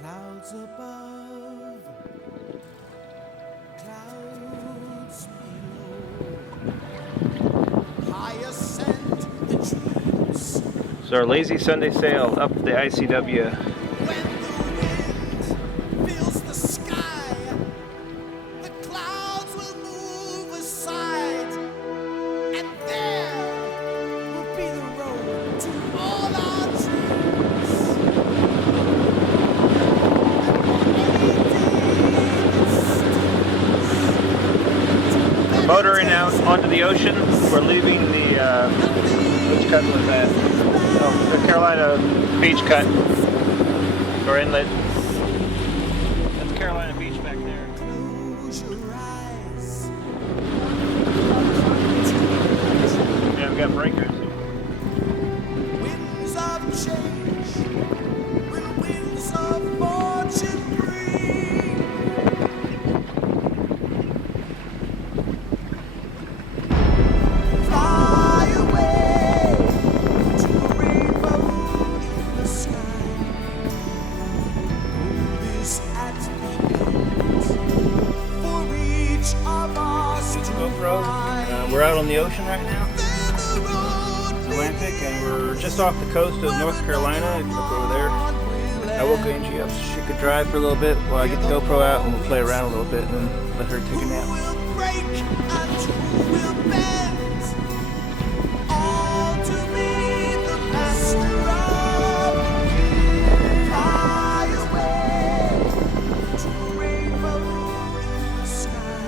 Clouds above, clouds below. High ascend the trees. It's our lazy Sunday sail up the ICW. When the wind fills the sky, the clouds will move aside, and there will be the road to all our dreams. We're motoring out onto the ocean. We're leaving the, which cut was that? Oh, the Carolina Beach cut, or inlet. That's Carolina Beach back there. Close your eyes. Yeah, we got breakers. Winds of change will winds of fortune bring. Fly away to a rainbow in the sky. This at the end for each of us to find. We're out on the ocean right now, Then the road Atlantic, and we're just off the coast of North Carolina. Look over there. I woke Angie up so she could drive for a little bit while I get the GoPro out and we'll play around a little bit and then let her take a nap. will break and who will bend, all to be the master of the wind. Fly away to a rainbow in the sky.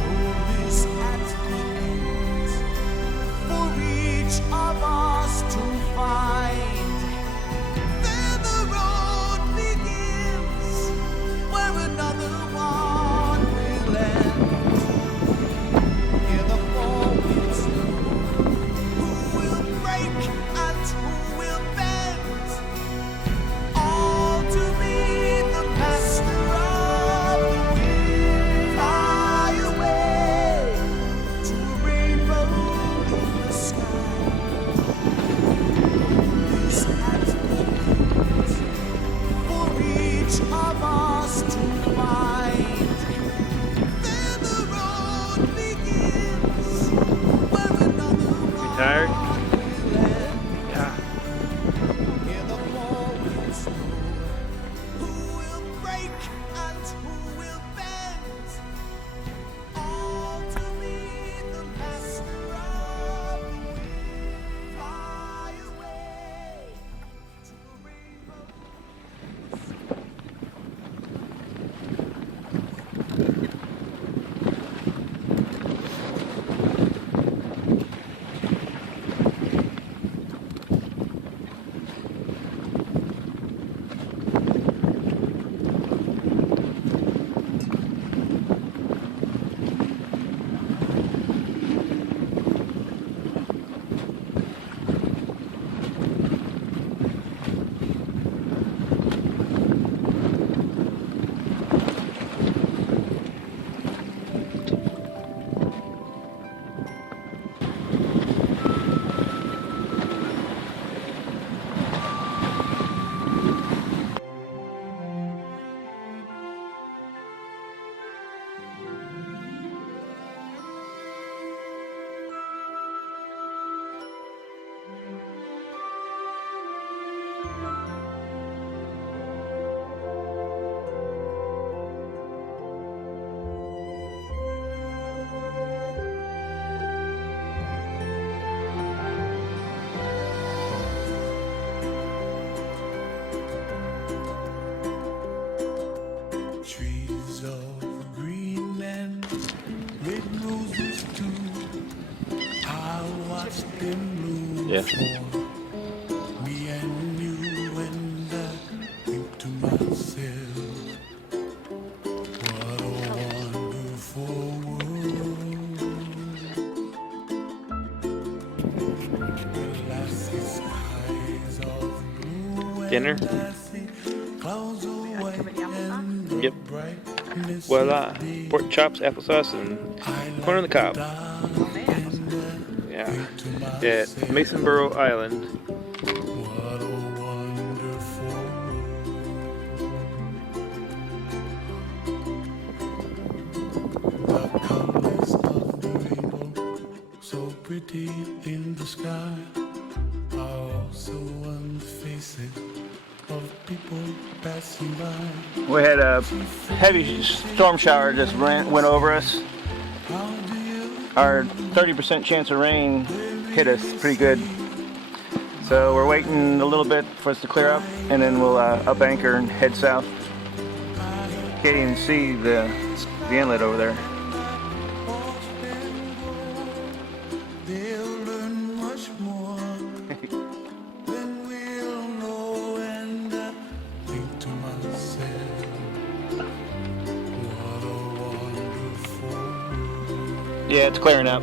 Goal is at the end for each of us to find. Then the road begins where another one will end. Hear the four winds blow. Who will break and who will bend? All to be the master of the wind. Fly away to a rainbow in the sky. Is at the end for each of us to find. Then the road begins where another one Tired? will end. Yeah. Hear the four winds blow. Who will break and who will bend? All to be the master of the wind. Fly away to a rainbow. Trees of Greenland, red roses too. I'll watch them bloom Yeah. for me and you, and I think to myself, what a wonderful world. Glassy skies of blue Dinner? and glassy clouds of white and Yep. brightness Voila. Pork chops, applesauce, and corn on the cob. Yeah. At Masonboro Island. What a wonderful world. pretty in the sky are also on the faces of people passing by. We had a heavy storm shower just went over us. How do you Our 30% chance of rain hit us pretty good. So we're waiting a little bit for us to clear up, and then we'll up anchor and head south. Can't even see the inlet over there. they'll learn much more than we'll know, and I think to myself, what a wonderful world. Yeah, it's clearing up.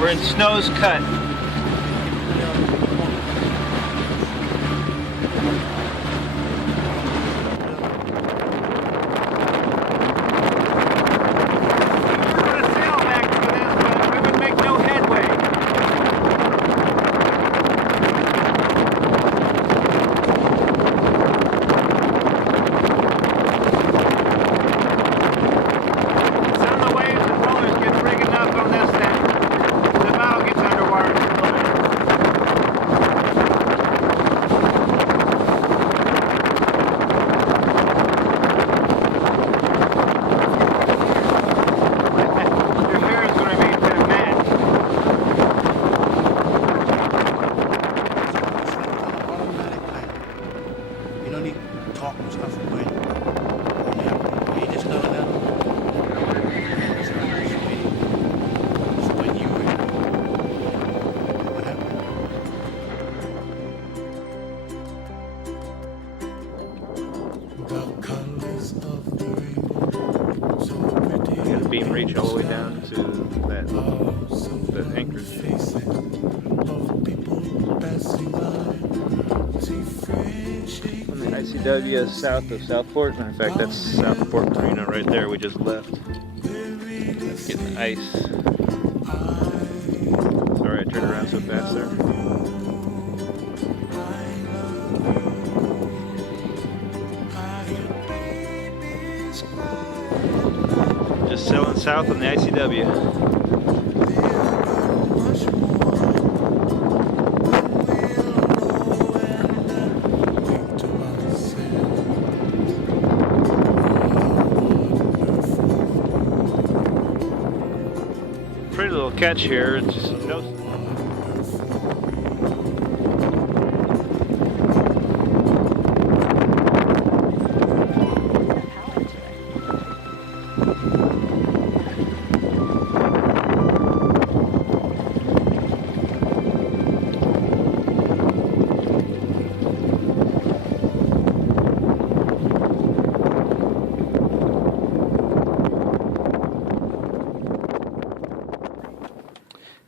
We're in Snow's Cut. Beam reach all the way down to that anchorage. On the ICW south of Southport. Matter of fact, that's Southport Marine right there. We just left. That's getting the ice. Sorry, I turned around so fast there. Just sailing south on the ICW. Pretty little catch here. It's just no.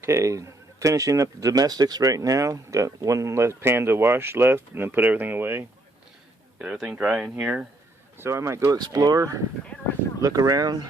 Okay, finishing up the domestics right now. Got one left pan to wash left, and then put everything away. Get everything dry in here. So I might go explore, look around.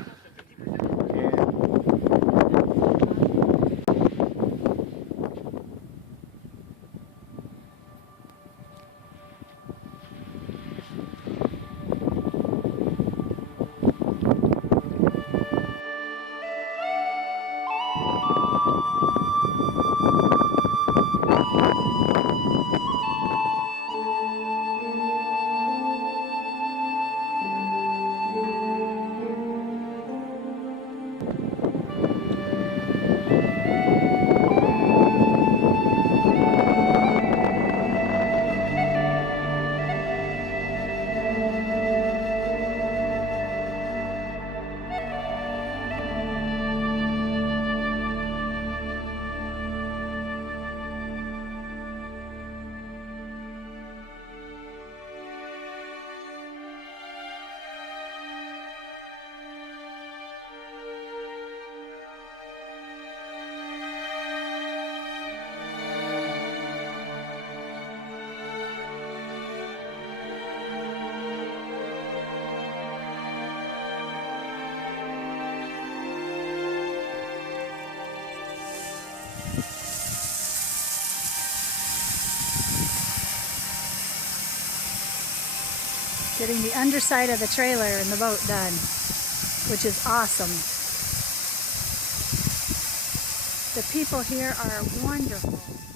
Getting the underside of the trailer and the boat done, which is awesome. The people here are wonderful.